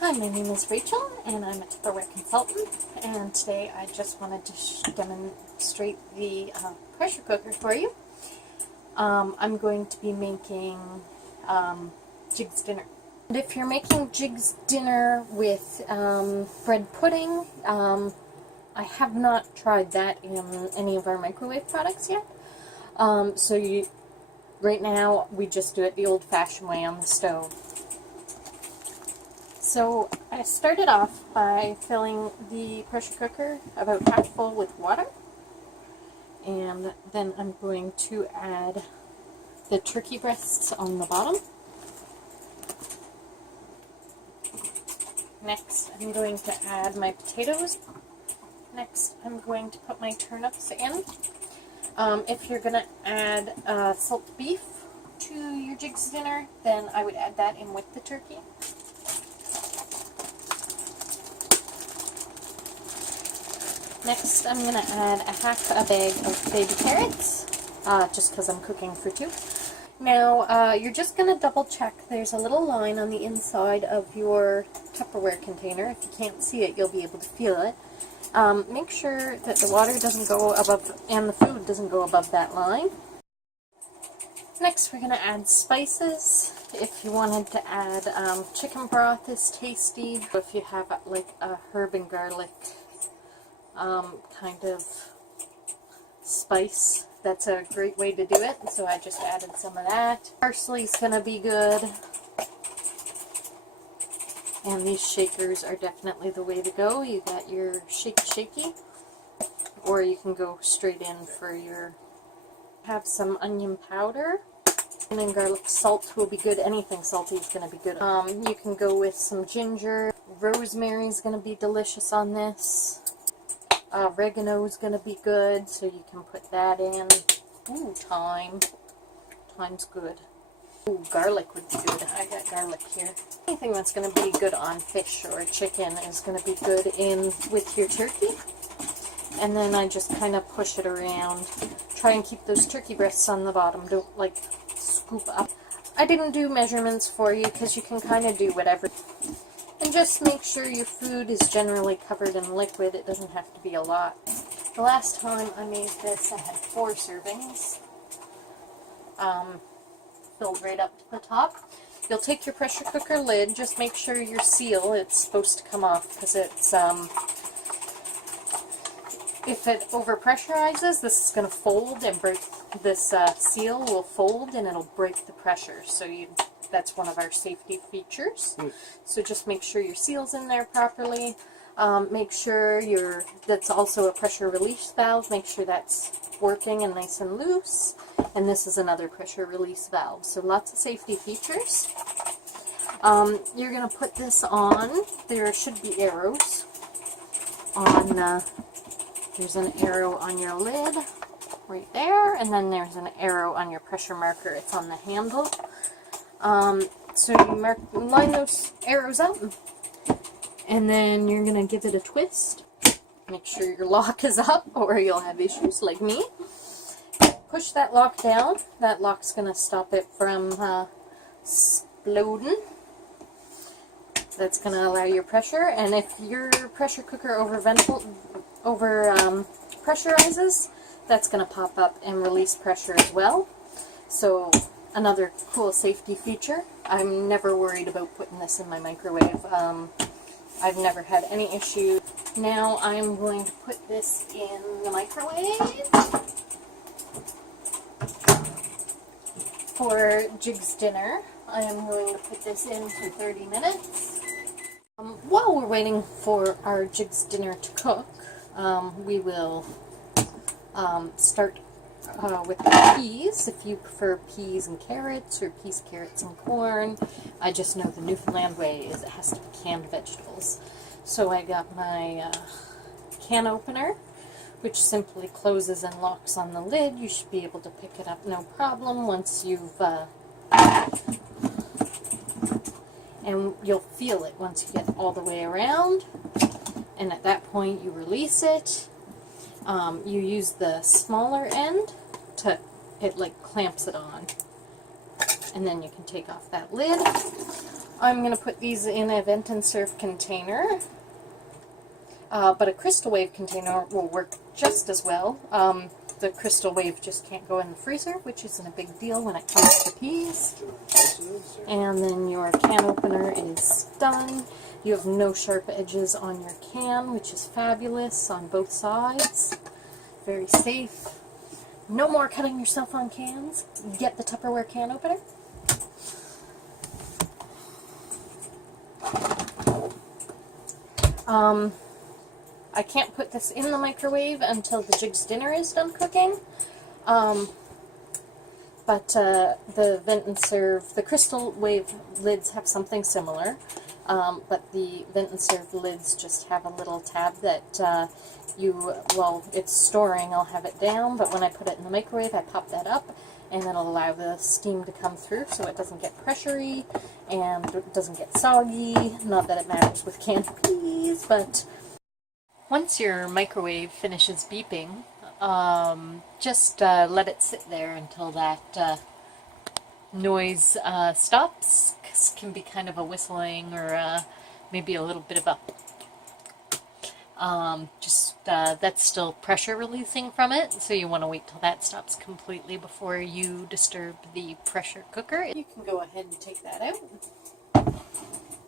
Hi, my name is Rachel, and I'm a Tupperware consultant, and today I just wanted to demonstrate the pressure cooker for you. I'm going to be making Jigs dinner. And if you're making Jigs dinner with bread pudding, I have not tried that in any of our microwave products yet. Right now, we just do it the old-fashioned way on the stove. So I started off by filling the pressure cooker about half full with water, and then I'm going to add the turkey breasts on the bottom. Next I'm going to add my potatoes. Next I'm going to put my turnips in. If you're going to add salt beef to your Jigs dinner, then I would add that in with the turkey. Next, I'm going to add a half a bag of baby carrots, just because I'm cooking for two. Now, you're just going to double check. There's a little line on the inside of your Tupperware container. If you can't see it, you'll be able to feel it. Make sure that the water doesn't go above, and the food doesn't go above that line. Next, we're going to add spices. If you wanted to add chicken broth is tasty. If you have like a herb and garlic kind of spice, that's a great way to do it, so I just added some of that. Parsley's gonna be good, and these shakers are definitely the way to go. You got your shaky, or you can go straight in for your, have some onion powder, and then garlic salt will be good. Anything salty is gonna be good. You can go with some ginger. Rosemary's gonna be delicious on this. Oregano is going to be good, so you can put that in. Ooh, thyme. Thyme's good. Ooh, garlic would be good. I got garlic here. Anything that's going to be good on fish or chicken is going to be good in with your turkey. And then I just kind of push it around. Try and keep those turkey breasts on the bottom. Don't, like, scoop up. I didn't do measurements for you because you can kind of do whatever. And just make sure your food is generally covered in liquid. It doesn't have to be a lot. The last time I made this, I had 4 servings. Filled right up to the top. You'll take your pressure cooker lid. Just make sure your seal, it's supposed to come off, because it's, if it overpressurizes, this is going to fold and break. This seal will fold and it'll break the pressure. So that's one of our safety features. So just make sure your seal's in there properly. Make sure that's also a pressure release valve. Make sure that's working and nice and loose. And this is another pressure release valve. So lots of safety features. You're going to put this on. There should be arrows on, there's an arrow on your lid right there, and then there's an arrow on your pressure marker. It's on the handle. So you line those arrows up, and then you're going to give it a twist. Make sure your lock is up, or you'll have issues like me. Push that lock down. That lock's going to stop it from exploding. That's going to allow your pressure, and if your pressure cooker pressurizes, that's going to pop up and release pressure as well. So another cool safety feature. I'm never worried about putting this in my microwave. I've never had any issue. Now I'm going to put this in the microwave for Jigs dinner. I am going to put this in for 30 minutes. While we're waiting for our Jigs dinner to cook, we will start with the peas. If you prefer peas and carrots, or peas, carrots, and corn, I just know the Newfoundland way is it has to be canned vegetables. So I got my can opener, which simply closes and locks on the lid. You should be able to pick it up no problem once you've and you'll feel it once you get all the way around, and at that point you release it. You use the smaller end to, it like clamps it on, and then you can take off that lid. I'm going to put these in a vent and serve container, but a crystal wave container will work just as well. The crystal wave just can't go in the freezer, which isn't a big deal when it comes to peas. And then your can opener is done. You have no sharp edges on your can, which is fabulous on both sides. Very safe. No more cutting yourself on cans. Get the Tupperware can opener. I can't put this in the microwave until the Jigs dinner is done cooking. But the vent and serve, the crystal wave lids have something similar, but the vent and serve lids just have a little tab that while it's storing, I'll have it down, but when I put it in the microwave, I pop that up, and it'll allow the steam to come through so it doesn't get pressury, and it doesn't get soggy. Not that it matters with canned peas, but once your microwave finishes beeping, just let it sit there until that noise stops. Can be kind of a whistling or maybe a little bit of a that's still pressure releasing from it, so you want to wait till that stops completely before you disturb the pressure cooker. You can go ahead and take that out.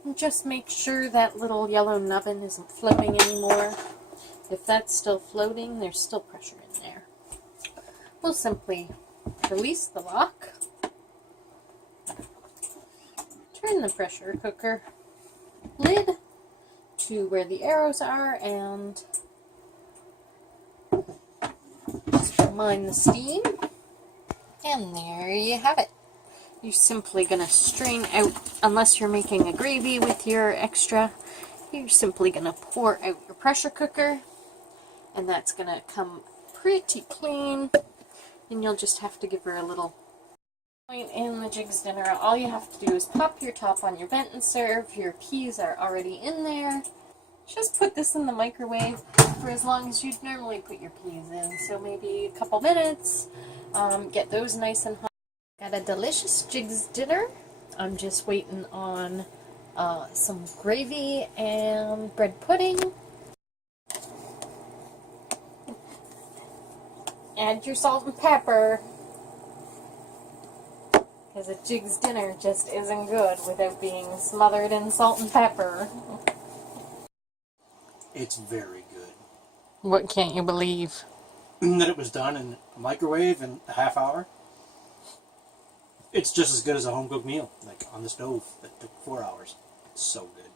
And just make sure that little yellow nubbin isn't floating anymore. If that's still floating, there's still pressure in there. We'll simply release the lock, turn the pressure cooker lid to where the arrows are, and just mind the steam, and there you have it. You're simply going to strain out, unless you're making a gravy with your extra, you're simply going to pour out your pressure cooker, and that's going to come pretty clean, and you'll just have to give her a little point in the Jigs dinner. All you have to do is pop your top on your vent and serve. Your peas are already in there. Just put this in the microwave for as long as you'd normally put your peas in, so maybe a couple minutes. Get those nice and hot. Got a delicious Jigs dinner. I'm just waiting on some gravy and bread pudding. Add your salt and pepper, because a Jigs dinner just isn't good without being smothered in salt and pepper. It's very good. What can't you believe? That it was done in a microwave in a half hour. It's just as good as a home-cooked meal, like on the stove that took 4 hours. It's so good.